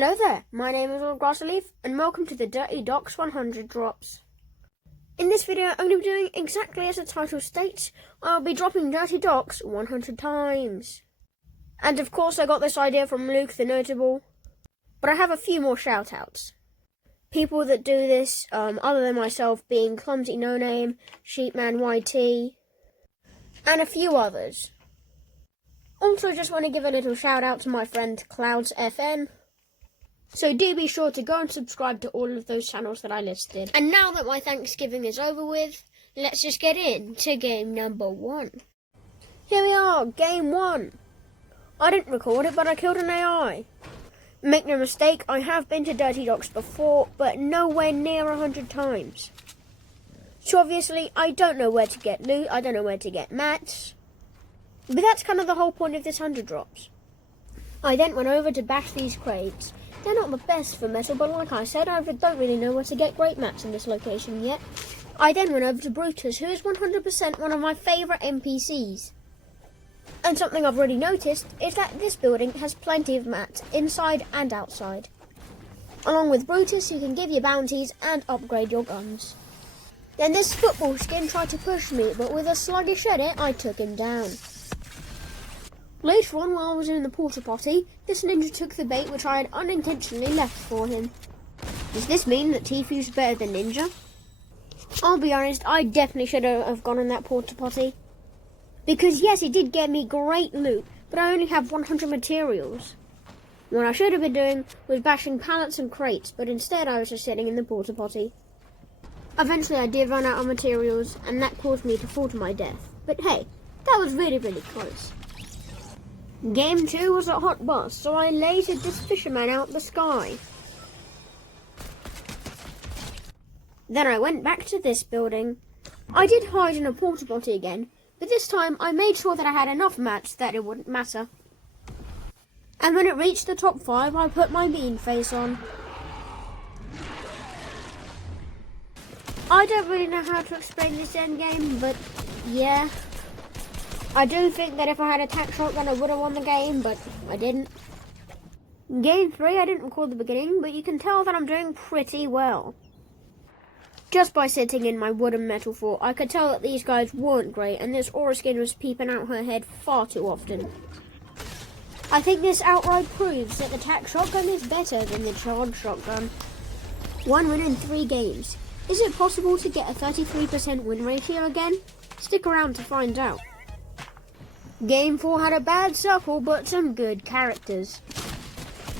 Hello there, my name is grassyleaf and welcome to the Dirty Docks 100 drops. In this video I'm going to be doing exactly as the title states. I'll be dropping Dirty Docks 100 times. And of course I got this idea from Luke the Notable, but I have a few more shout outs. People that do this, other than myself, being Clumsy No Name, Sheepman YT, and a few others. Also just want to give a little shout out to my friend Clouds FN. So do be sure to go and subscribe to all of those channels that I listed. And now that my Thanksgiving is over with, let's just get into game number 1. Here we are, game 1. I didn't record it, but I killed an AI. Make no mistake, I have been to Dirty Docks before, but nowhere near 100 times. So obviously, I don't know where to get loot, I don't know where to get mats. But that's kind of the whole point of this 100 drops. I then went over to bash these crates. They're not the best for metal, but like I said, I don't really know where to get great mats in this location yet. I then went over to Brutus, who is 100% one of my favourite NPCs. And something I've already noticed is that this building has plenty of mats, inside and outside. Along with Brutus, you can give your bounties and upgrade your guns. Then this football skin tried to push me, but with a sluggish edit, I took him down. Later on, while I was in the porta potty, this ninja took the bait which I had unintentionally left for him. Does this mean that Tifu's better than Ninja? I'll be honest, I definitely should have gone in that porta potty. Because yes, it did get me great loot, but I only have 100 materials. What I should have been doing was bashing pallets and crates, but instead I was just sitting in the porta potty. Eventually I did run out of materials, and that caused me to fall to my death. But hey, that was really close. Game 2 was a hot bus, so I lasered this fisherman out the sky. Then I went back to this building. I did hide in a porta potty again, but this time I made sure that I had enough mats that it wouldn't matter. And when it reached the top 5, I put my bean face on. I don't really know how to explain this endgame, but yeah. I do think that if I had a tack shotgun I would have won the game, but I didn't. Game 3 I didn't record the beginning, but you can tell that I'm doing pretty well. Just by sitting in my wooden metal fort, I could tell that these guys weren't great, and this aura skin was peeping out her head far too often. I think this outright proves that the tack shotgun is better than the charge shotgun. 1 win in 3 games. Is it possible to get a 33% win ratio again? Stick around to find out. Game 4 had a bad circle, but some good characters.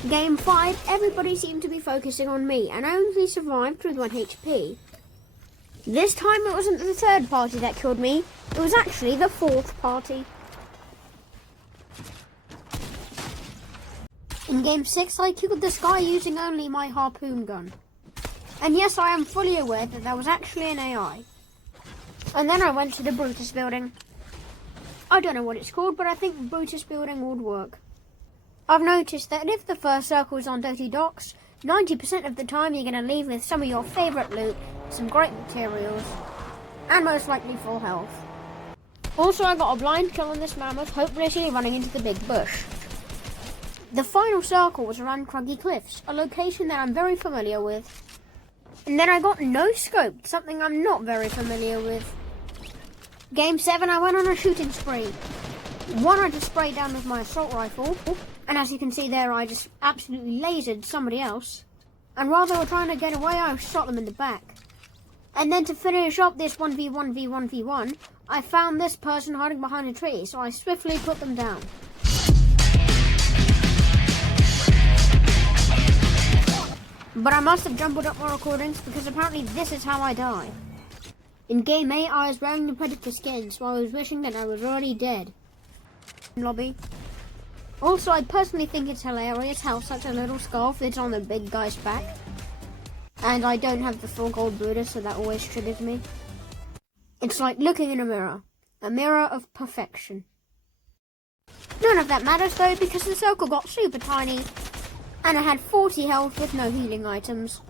Game 5, everybody seemed to be focusing on me, and I only survived with 1 HP. This time it wasn't the third party that killed me, it was actually the fourth party. In Game 6, I killed this guy using only my harpoon gun. And yes, I am fully aware that that was actually an AI. And then I went to the Brutus building. I don't know what it's called, but I think Brutus building would work. I've noticed that if the first circle is on Dirty Docks, 90% of the time you're going to leave with some of your favourite loot, some great materials, and most likely full health. Also, I got a blind kill on this mammoth, hopelessly running into the big bush. The final circle was around Cruggy Cliffs, a location that I'm very familiar with. And then I got no-scoped, something I'm not very familiar with. Game 7, I went on a shooting spree. 1 I just sprayed down with my assault rifle, and as you can see there, I just absolutely lasered somebody else. And while they were trying to get away, I shot them in the back. And then to finish up this 1v1v1v1, I found this person hiding behind a tree, so I swiftly put them down. But I must have jumbled up my recordings, because apparently this is how I die. In Game 8, I was wearing the Predator skin, so I was wishing that I was already dead. Lobby. Also, I personally think it's hilarious how such a little skull fits on the big guy's back. And I don't have the full gold Buddha, so that always triggers me. It's like looking in a mirror of perfection. None of that matters though, because the circle got super tiny, and I had 40 health with no healing items.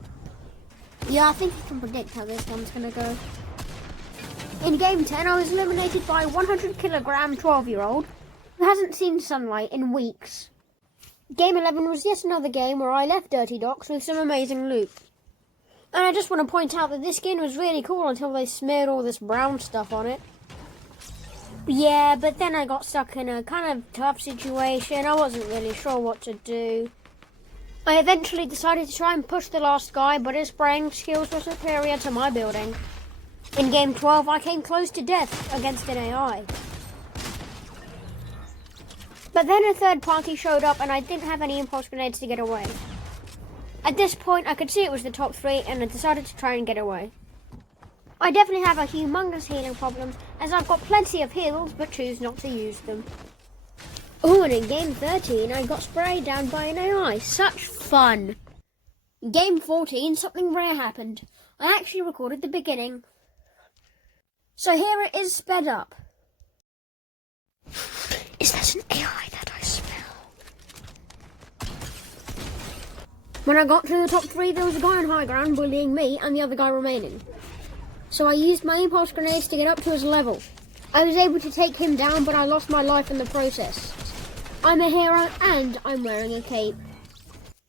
Yeah, I think you can predict how this one's gonna go. In Game 10, I was eliminated by a 100 kilogram 12-year-old who hasn't seen sunlight in weeks. Game 11 was yet another game where I left Dirty Docks with some amazing loot. And I just want to point out that this skin was really cool until they smeared all this brown stuff on it. Yeah, but then I got stuck in a kind of tough situation. I wasn't really sure what to do. I eventually decided to try and push the last guy, but his spraying skills were superior to my building. In game 12, I came close to death against an AI. But then a third party showed up and I didn't have any impulse grenades to get away. At this point, I could see it was the top 3 and I decided to try and get away. I definitely have a humongous healing problem, as I've got plenty of heals but choose not to use them. Oh, and in game 13, I got sprayed down by an AI. Such fun! In game 14, something rare happened. I actually recorded the beginning. So here it is sped up. Is that an AI that I smell? When I got to the top 3, there was a guy on high ground bullying me and the other guy remaining. So I used my impulse grenades to get up to his level. I was able to take him down, but I lost my life in the process. I'm a hero and I'm wearing a cape.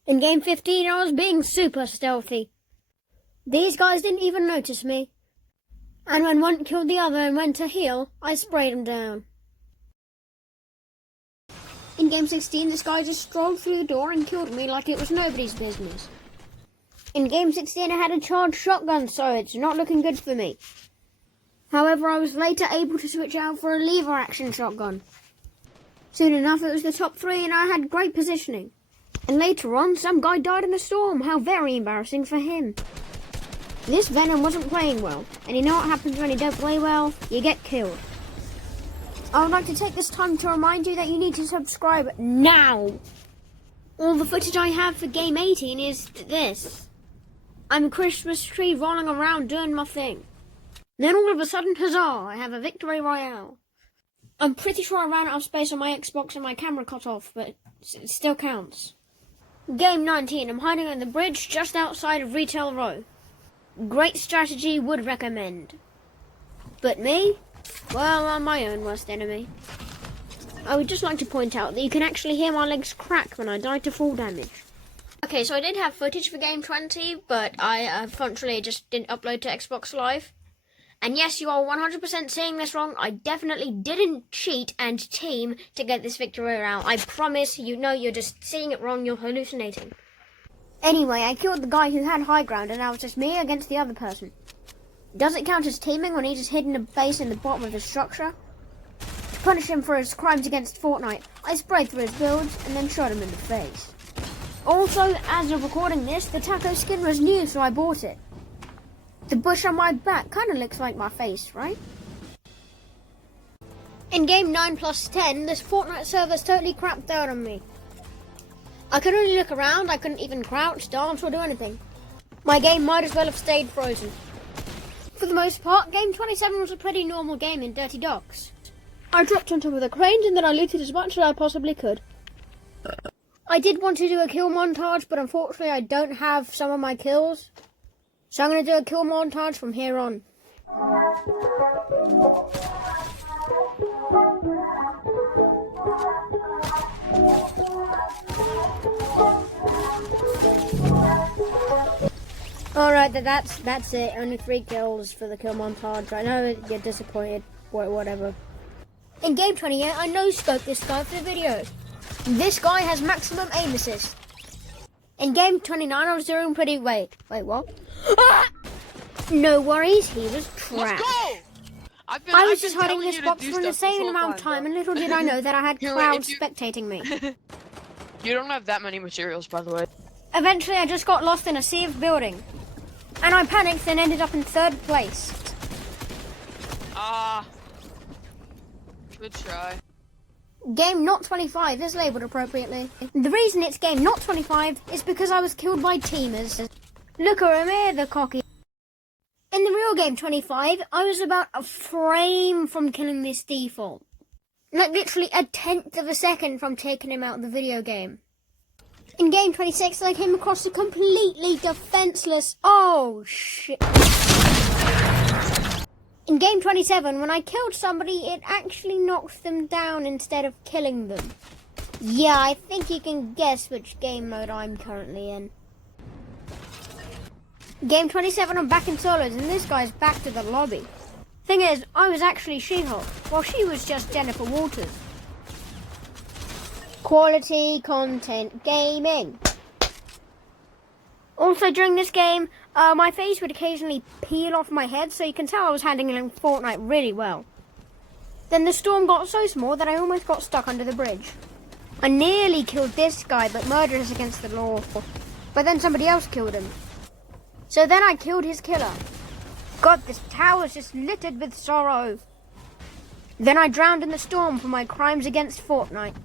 In game 15, I was being super stealthy. These guys didn't even notice me. And when one killed the other and went to heal, I sprayed him down. In game 16, this guy just strolled through the door and killed me like it was nobody's business. In game 16, I had a charged shotgun, so it's not looking good for me. However, I was later able to switch out for a lever action shotgun. Soon enough, it was the top 3 and I had great positioning. And later on, some guy died in the storm. How very embarrassing for him. This Venom wasn't playing well, and you know what happens when you don't play well? You get killed. I would like to take this time to remind you that you need to subscribe now. All the footage I have for game 18 is this. I'm a Christmas tree rolling around doing my thing. Then all of a sudden, huzzah, I have a victory royale. I'm pretty sure I ran out of space on my Xbox and my camera cut off, but it still counts. Game 19, I'm hiding on the bridge just outside of Retail Row. Great strategy, would recommend. But me? Well, I'm my own worst enemy. I would just like to point out that you can actually hear my legs crack when I die to full damage. Okay, so I did have footage for game 20, but I unfortunately just didn't upload to Xbox Live. And yes, you are 100% saying this wrong. I definitely didn't cheat and team to get this victory round. I promise, you know, you're just seeing it wrong, you're hallucinating. Anyway, I killed the guy who had high ground and now it's just me against the other person. Does it count as teaming when he just hid in a base in the bottom of the structure? To punish him for his crimes against Fortnite, I sprayed through his builds and then shot him in the face. Also, as of recording this, the taco skin was new, so I bought it. The bush on my back kind of looks like my face, right? In game 9+10, this Fortnite server's totally crapped out on me. I could only look around, I couldn't even crouch, dance or do anything. My game might as well have stayed frozen. For the most part, game 27 was a pretty normal game in Dirty Docks. I dropped on top of the cranes and then I looted as much as I possibly could. I did want to do a kill montage, but unfortunately I don't have some of my kills. So I'm going to do a kill montage from here on. Alright, that's it. Only 3 kills for the kill montage. I know you're disappointed. Whatever. In game 28, I no-scoped this guy for the video. This guy has maximum aim assist. In game 29, I was doing pretty... Wait, what? Ah! No worries, he was trapped. I was just hiding this box for an insane amount of time, and little did I know that I had crowds spectating me. You don't have that many materials, by the way. Eventually, I just got lost in a sea of building. And I panicked and ended up in 3rd place. Good try. Game not 25 is labelled appropriately. The reason it's game not 25 is because I was killed by teamers. Look at him here, the cocky. In the real game 25, I was about a frame from killing this default. Like literally 1/10 of a second from taking him out of the video game. In game 26, I came across a completely defenseless... Oh, shit. In game 27, when I killed somebody, it actually knocked them down instead of killing them. Yeah, I think you can guess which game mode I'm currently in. Game 27, I'm back in solos, and this guy's back to the lobby. Thing is, I was actually She-Hulk, while she was just Jennifer Walters. Quality content gaming. Also, during this game, my face would occasionally peel off my head, so you can tell I was handling Fortnite really well. Then the storm got so small that I almost got stuck under the bridge. I nearly killed this guy, but murder is against the law. But then somebody else killed him. So then I killed his killer. God, this tower's just littered with sorrow. Then I drowned in the storm for my crimes against Fortnite.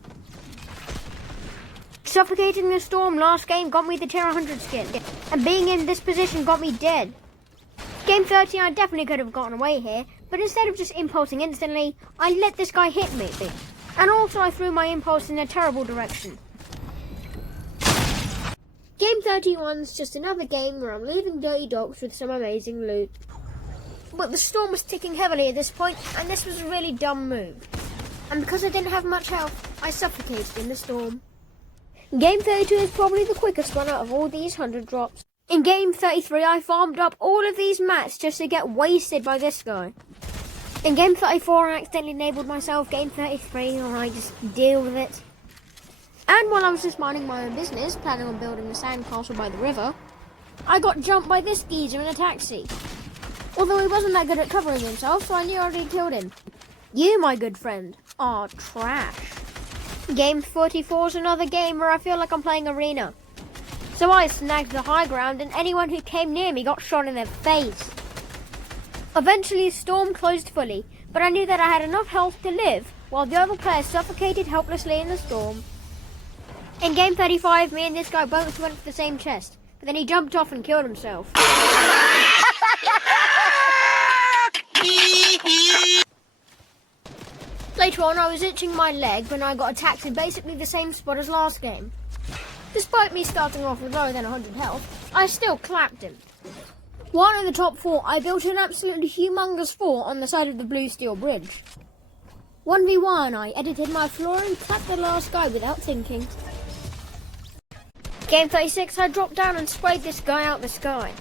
Suffocating the storm last game got me the tier 100 skin, and being in this position got me dead. Game 30, I definitely could have gotten away here, but instead of just impulsing instantly, I let this guy hit me. And also I threw my impulse in a terrible direction. Game 31's just another game where I'm leaving dirty docks with some amazing loot. But the storm was ticking heavily at this point, and this was a really dumb move. And because I didn't have much health, I suffocated in the storm. Game 32 is probably the quickest one out of all these 100 drops. In Game 33, I farmed up all of these mats just to get wasted by this guy. In Game 34, I accidentally enabled myself. Game 33, I just deal with it. And while I was just minding my own business, planning on building a sandcastle by the river, I got jumped by this geezer in a taxi. Although he wasn't that good at covering himself, so I knew I already killed him. You, my good friend, are trash. Game 44 is another game where I feel like I'm playing arena. So I snagged the high ground, and anyone who came near me got shot in their face. Eventually, the storm closed fully, but I knew that I had enough health to live, while the other players suffocated helplessly in the storm. In Game 35, me and this guy both went for the same chest, but then he jumped off and killed himself. Later on, I was itching my leg when I got attacked in basically the same spot as last game. Despite me starting off with lower than 100 health, I still clapped him. While in the top 4, I built an absolutely humongous fort on the side of the blue steel bridge. 1v1, I edited my floor and clapped the last guy without thinking. Game 36, I dropped down and sprayed this guy out the sky.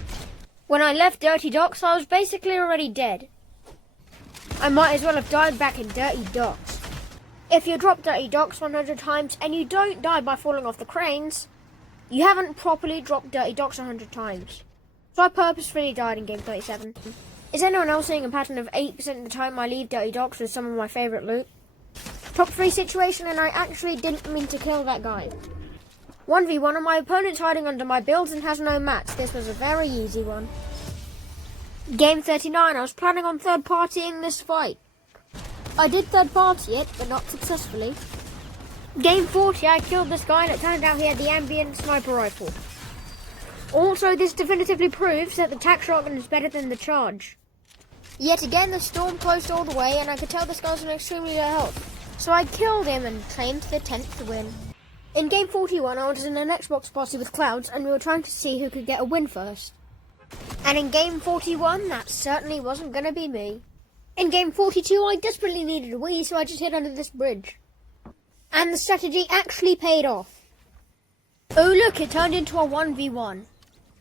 When I left Dirty Docks, I was basically already dead. I might as well have died back in Dirty Docks. If you drop Dirty Docks 100 times and you don't die by falling off the cranes, you haven't properly dropped Dirty Docks 100 times. So I purposefully died in Game 37. Is anyone else seeing a pattern of 8% of the time I leave Dirty Docks with some of my favourite loot? Top 3 situation, and I actually didn't mean to kill that guy. 1v1 and my opponent's hiding under my builds and has no mats. This was a very easy one. Game 39, I was planning on third partying this fight. I did third party it, but not successfully. Game 40, I killed this guy and it turned out he had the ambient sniper rifle. Also, this definitively proves that the tac shotgun is better than the charge. Yet again, the storm closed all the way and I could tell this guy was on extremely low health. So I killed him and claimed the 10th win. In Game 41, I was in an Xbox party with Clouds and we were trying to see who could get a win first. And in Game 41, that certainly wasn't going to be me. In Game 42, I desperately needed a wee, so I just hid under this bridge. And the strategy actually paid off. Oh look, it turned into a 1v1.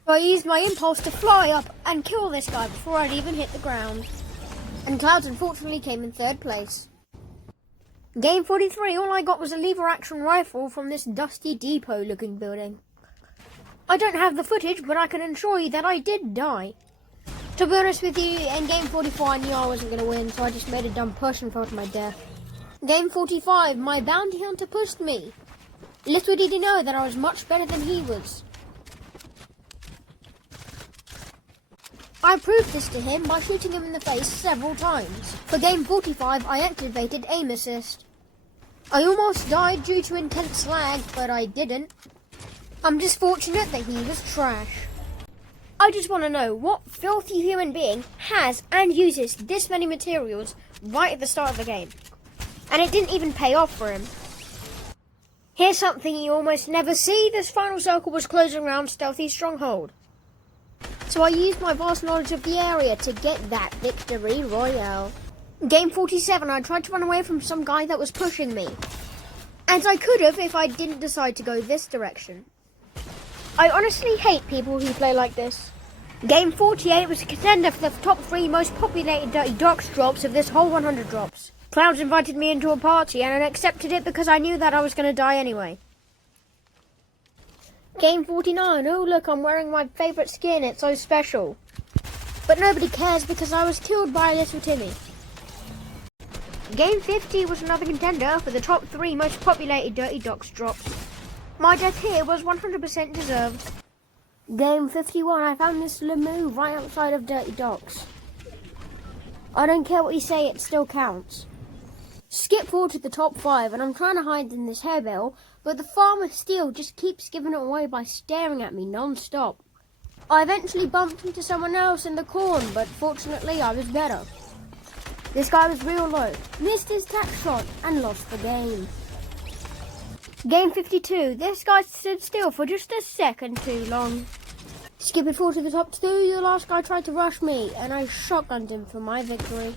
So I used my impulse to fly up and kill this guy before I'd even hit the ground. And Clouds unfortunately came in third place. Game 43, all I got was a lever action rifle from this dusty depot looking building. I don't have the footage, but I can assure you that I did die. To be honest with you, in Game 44 I knew I wasn't going to win, so I just made a dumb push and fell to my death. Game 45, my bounty hunter pushed me. Little did he know that I was much better than he was. I proved this to him by shooting him in the face several times. For Game 45, I activated aim assist. I almost died due to intense lag, but I didn't. I'm just fortunate that he was trash. I just want to know what filthy human being has and uses this many materials right at the start of the game. And it didn't even pay off for him. Here's something you almost never see. This final circle was closing around Stealthy Stronghold. So I used my vast knowledge of the area to get that victory royale. Game 47, I tried to run away from some guy that was pushing me. As I could have if I didn't decide to go this direction. I honestly hate people who play like this. Game 48 was a contender for the top 3 most populated Dirty Docks drops of this whole 100 drops. Clouds invited me into a party and I accepted it because I knew that I was going to die anyway. Game 49, oh look, I'm wearing my favourite skin, it's so special. But nobody cares because I was killed by a little Timmy. Game 50 was another contender for the top 3 most populated Dirty Docks drops. My death here was 100% deserved. Game 51, I found this Lamoo right outside of Dirty Docks. I don't care what you say, it still counts. Skip forward to the top 5 and I'm trying to hide in this hay bale, but the farmer still just keeps giving it away by staring at me non-stop. I eventually bumped into someone else in the corn, but fortunately I was better. This guy was real low, missed his tack shot and lost the game. Game 52, this guy stood still for just a second too long. Skipping forward to the top 2, the last guy tried to rush me and I shotgunned him for my victory.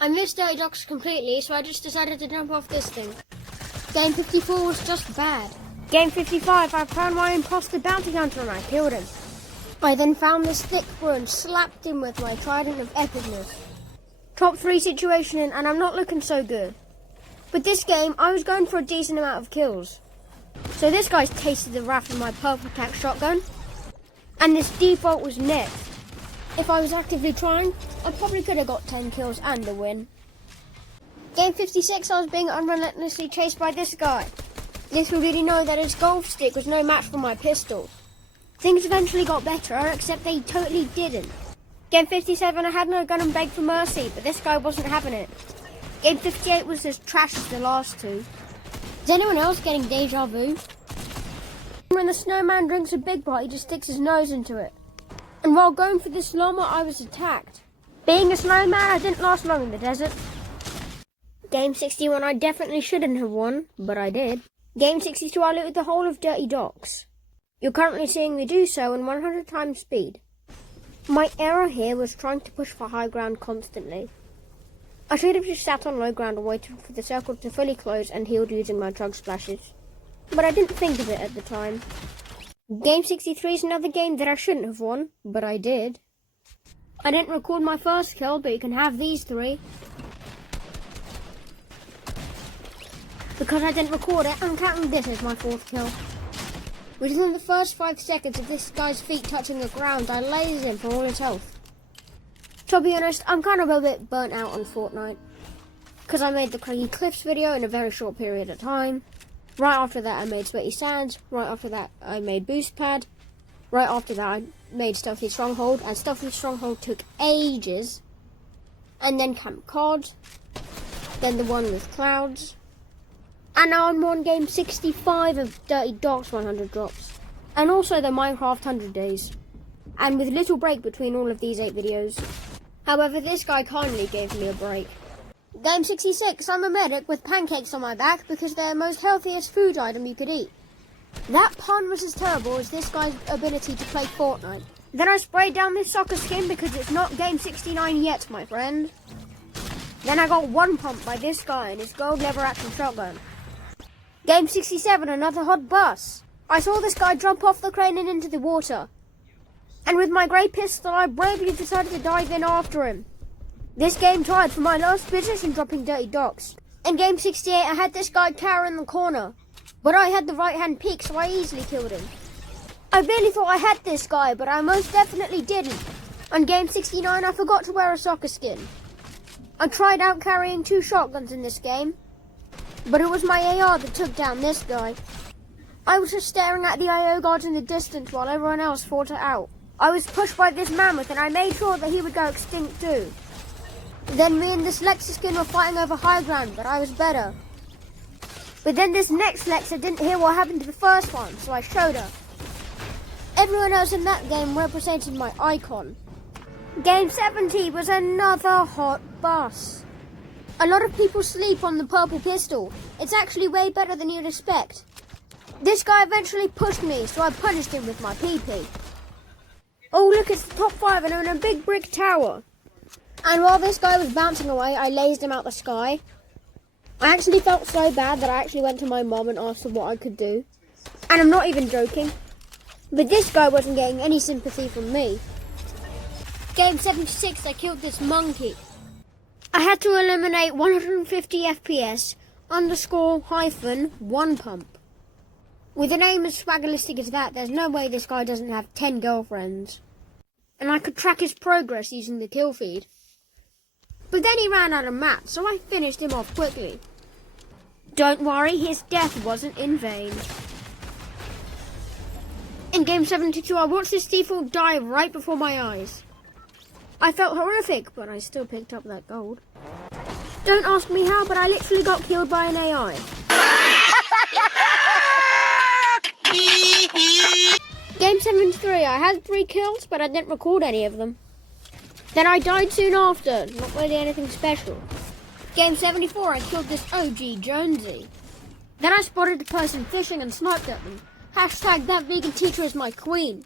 I missed Dirty Docks completely, so I just decided to jump off this thing. Game 54 was just bad. Game 55, I found my imposter bounty hunter and I killed him. I then found this thick bro and slapped him with my trident of epicness. Top 3 situation and I'm not looking so good. But this game, I was going for a decent amount of kills. So this guy's tasted the wrath of my purple tack shotgun. And this default was next. If I was actively trying, I probably could have got 10 kills and a win. Game 56, I was being unrelentlessly chased by this guy. Little did he know that his golf stick was no match for my pistol. Things eventually got better, except they totally didn't. Game 57, I had no gun and begged for mercy, but this guy wasn't having it. Game 58 was as trash as the last 2. Is anyone else getting deja vu? When the snowman drinks a big pot, he just sticks his nose into it. And while going for this llama, I was attacked. Being a snowman, I didn't last long in the desert. Game 61, I definitely shouldn't have won, but I did. Game 62, I looted the whole of Dirty Docks. You're currently seeing me do so in 100 times speed. My error here was trying to push for high ground constantly. I should have just sat on low ground and waited for the circle to fully close and healed using my chug splashes. But I didn't think of it at the time. Game 63 is another game that I shouldn't have won, but I did. I didn't record my first kill, but you can have these 3. Because I didn't record it, I'm counting this as my 4th kill. Within the first 5 seconds of this guy's feet touching the ground, I lased him for all his health. To be honest, I'm kind of a bit burnt out on Fortnite. Because I made the Craggy Cliffs video in a very short period of time. Right after that I made Sweaty Sands. Right after that I made Boost Pad. Right after that I made Stealthy Stronghold. And Stealthy Stronghold took ages. And then Camp Cod. Then the one with Clouds. And now I'm on game 65 of Dirty Docks 100 drops. And also the Minecraft 100 days. And with little break between all of these 8 videos. However, this guy kindly gave me a break. Game 66, I'm a medic with pancakes on my back because they're the most healthiest food item you could eat. That pun was as terrible as this guy's ability to play Fortnite. Then I sprayed down this soccer skin because it's not game 69 yet, my friend. Then I got one pumped by this guy and his gold lever action shotgun. Game 67, another hot bus. I saw this guy jump off the crane and into the water. And with my grey pistol, I bravely decided to dive in after him. This game tied for my last position dropping Dirty Docks. In game 68, I had this guy cower in the corner. But I had the right hand peek, so I easily killed him. I barely thought I had this guy, but I most definitely didn't. On game 69, I forgot to wear a soccer skin. I tried out carrying 2 shotguns in this game. But it was my AR that took down this guy. I was just staring at the IO guards in the distance while everyone else fought it out. I was pushed by this mammoth and I made sure that he would go extinct too. Then me and this Lexus skin were fighting over high ground, but I was better. But then this next Lexa didn't hear what happened to the first one, so I showed her. Everyone else in that game represented my icon. Game 70 was another hot bus. A lot of people sleep on the purple pistol. It's actually way better than you'd expect. This guy eventually pushed me, so I punished him with my PP. Oh look, it's the top 5 and I'm in a big brick tower. And while this guy was bouncing away, I lased him out the sky. I actually felt so bad that I actually went to my mum and asked her what I could do. And I'm not even joking. But this guy wasn't getting any sympathy from me. Game 76, I killed this monkey. I had to eliminate 150 FPS _1 pump. With a name as swaggerlistic as that, there's no way this guy doesn't have 10 girlfriends. And I could track his progress using the kill feed. But then he ran out of mats, so I finished him off quickly. Don't worry, his death wasn't in vain. In game 72, I watched this default die right before my eyes. I felt horrific, but I still picked up that gold. Don't ask me how, but I literally got killed by an AI. Game 73, I had 3 kills, but I didn't record any of them. Then I died soon after, not really anything special. Game 74, I killed this OG Jonesy. Then I spotted the person fishing and sniped at them. Hashtag that vegan teacher is my queen.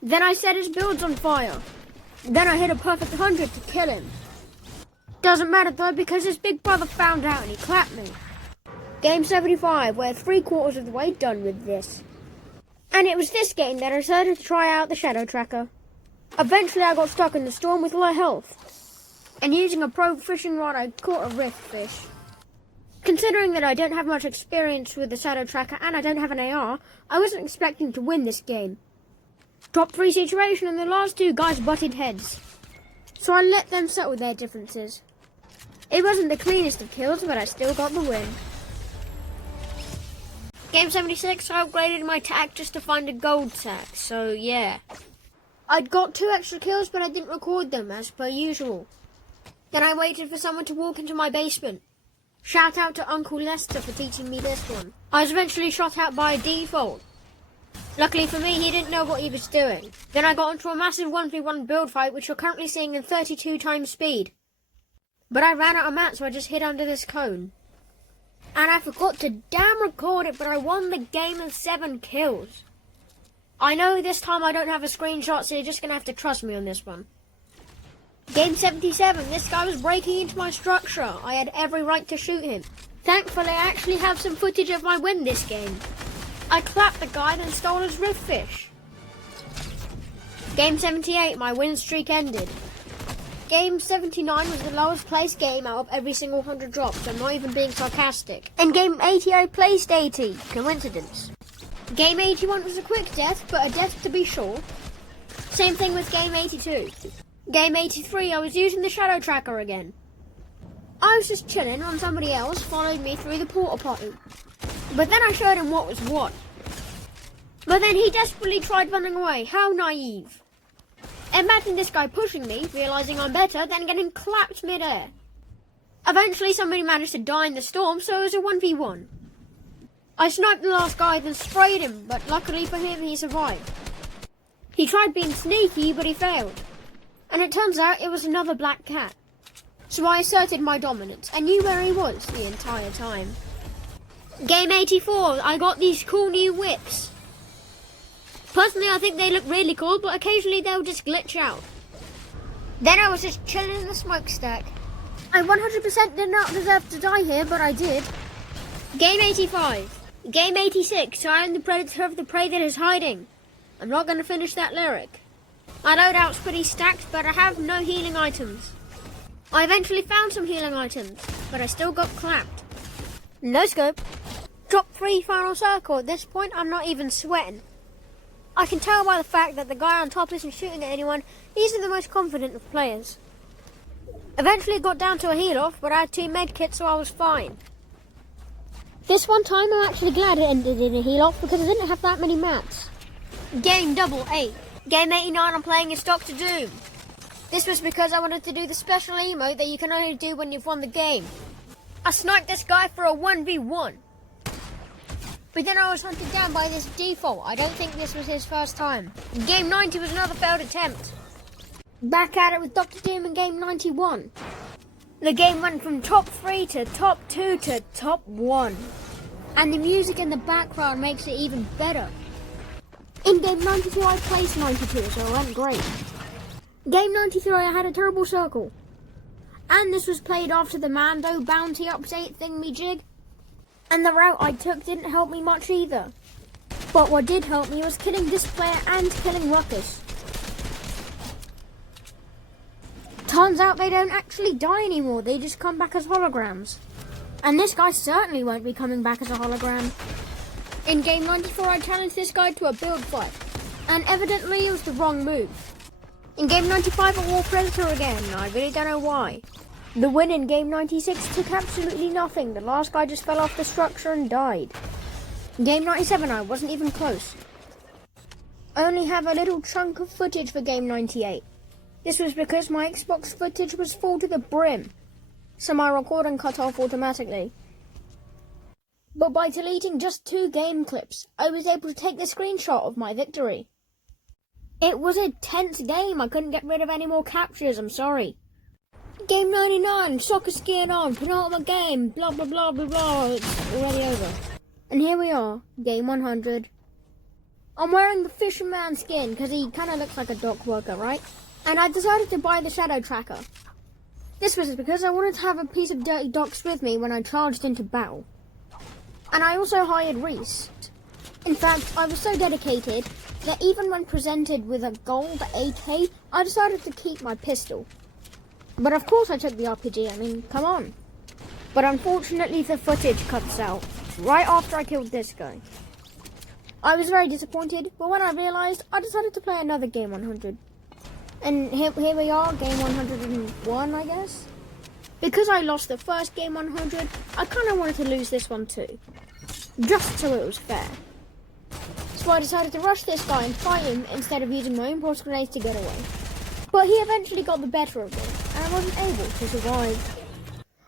Then I set his builds on fire. Then I hit a perfect 100 to kill him. Doesn't matter though, because his big brother found out and he clapped me. Game 75, we're 3/4 of the way done with this. And it was this game that I decided to try out the shadow tracker. Eventually I got stuck in the storm with low health. And using a pro fishing rod I caught a rift fish. Considering that I don't have much experience with the shadow tracker and I don't have an AR, I wasn't expecting to win this game. Top 3 situation and the last 2 guys butted heads. So I let them settle their differences. It wasn't the cleanest of kills, but I still got the win. Game 76, I upgraded my tack just to find a gold tack, so yeah. I'd got 2 extra kills, but I didn't record them, as per usual. Then I waited for someone to walk into my basement. Shout out to Uncle Lester for teaching me this one. I was eventually shot out by a default. Luckily for me, he didn't know what he was doing. Then I got into a massive 1v1 build fight, which you're currently seeing in 32 times speed. But I ran out of mats, so I just hid under this cone. And I forgot to damn record it, but I won the game with 7 kills. I know this time I don't have a screenshot, so you're just going to have to trust me on this one. Game 77, this guy was breaking into my structure. I had every right to shoot him. Thankfully, I actually have some footage of my win this game. I clapped the guy and stole his rift fish. Game 78, my win streak ended. Game 79 was the lowest placed game out of every single 100 drops. I'm not even being sarcastic. And game 80, I placed 80. Coincidence. Game 81 was a quick death, but a death to be sure. Same thing with game 82. Game 83, I was using the shadow tracker again. I was just chilling when somebody else followed me through the porta potty. But then I showed him what was what. But then he desperately tried running away. How naive. Imagine this guy pushing me, realising I'm better, then getting clapped mid-air. Eventually somebody managed to die in the storm, so it was a 1v1. I sniped the last guy, then sprayed him, but luckily for him, he survived. He tried being sneaky, but he failed. And it turns out it was another black cat. So I asserted my dominance, and knew where he was the entire time. Game 84, I got these cool new whips. Personally, I think they look really cool, but occasionally they'll just glitch out. Then I was just chilling in the smokestack. I 100% did not deserve to die here, but I did. Game 85. Game 86, I am the predator of the prey that is hiding. I'm not going to finish that lyric. My loadout's pretty stacked, but I have no healing items. I eventually found some healing items, but I still got clapped. No scope. Drop 3 final circle. At this point, I'm not even sweating. I can tell by the fact that the guy on top isn't shooting at anyone. He's the most confident of players. Eventually got down to a heal off, but I had 2 medkits, so I was fine. This one time I'm actually glad it ended in a heal off because I didn't have that many mats. Game 88. Game 89 I'm playing as Dr. Doom. This was because I wanted to do the special emote that you can only do when you've won the game. I sniped this guy for a 1v1. But then I was hunted down by this default. I don't think this was his first time. Game 90 was another failed attempt. Back at it with Dr. Doom in game 91. The game went from top 3 to top 2 to top 1. And the music in the background makes it even better. In game 92 I placed 92, so it went great. Game 93 I had a terrible circle. And this was played after the Mando bounty update thingamajig. And the route I took didn't help me much either. But what did help me was killing this player and killing Ruckus. Turns out they don't actually die anymore, they just come back as holograms. And this guy certainly won't be coming back as a hologram. In game 94 I challenged this guy to a build fight. And evidently it was the wrong move. In game 95 I wore Predator again, I really don't know why. The win in game 96 took absolutely nothing, the last guy just fell off the structure and died. In game 97 I wasn't even close. I only have a little chunk of footage for game 98. This was because my Xbox footage was full to the brim, so my recording cut off automatically. But by deleting just 2 game clips, I was able to take the screenshot of my victory. It was a tense game, I couldn't get rid of any more captures, I'm sorry. Game 99, soccer skiing on, penultimate game, blah blah blah blah blah, it's already over. And here we are, game 100. I'm wearing the fisherman skin because he kind of looks like a dock worker, right? And I decided to buy the shadow tracker. This was because I wanted to have a piece of dirty docks with me when I charged into battle. And I also hired Reese. In fact, I was so dedicated that even when presented with a gold AK, I decided to keep my pistol. But of course I took the RPG, I mean, come on. But unfortunately the footage cuts out, right after I killed this guy. I was very disappointed, but when I realised, I decided to play another game 100. And here we are, game 101, I guess. Because I lost the first game 100, I kind of wanted to lose this one too. Just so it was fair. So I decided to rush this guy and fight him instead of using my impulse grenades to get away. But he eventually got the better of me, and I wasn't able to survive.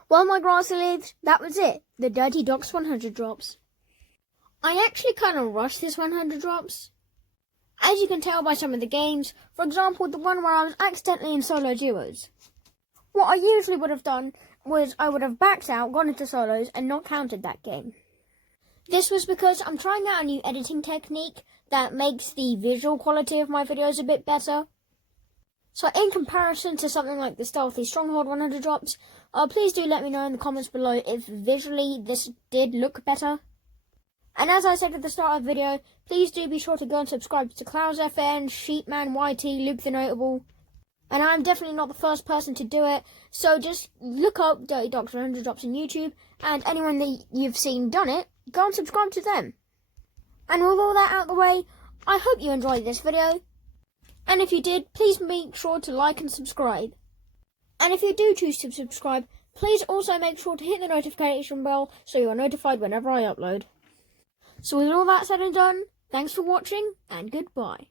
Well, my grassy leaves, that was it. The Dirty Docks 100 drops. I actually kind of rushed this 100 drops. As you can tell by some of the games, for example, the one where I was accidentally in solo duos. What I usually would have done was I would have backed out, gone into solos, and not counted that game. This was because I'm trying out a new editing technique that makes the visual quality of my videos a bit better. So in comparison to something like the Stealthy Stronghold 100 drops, please do let me know in the comments below if visually this did look better. And as I said at the start of the video, please do be sure to go and subscribe to Clouds FN, Sheepman YT, Luke the Notable. And I'm definitely not the first person to do it, so just look up Dirty Docks 100 drops on YouTube, and anyone that you've seen done it, go and subscribe to them. And with all that out of the way, I hope you enjoyed this video. And if you did, please make sure to like and subscribe. And if you do choose to subscribe, please also make sure to hit the notification bell so you are notified whenever I upload. So with all that said and done, thanks for watching and goodbye.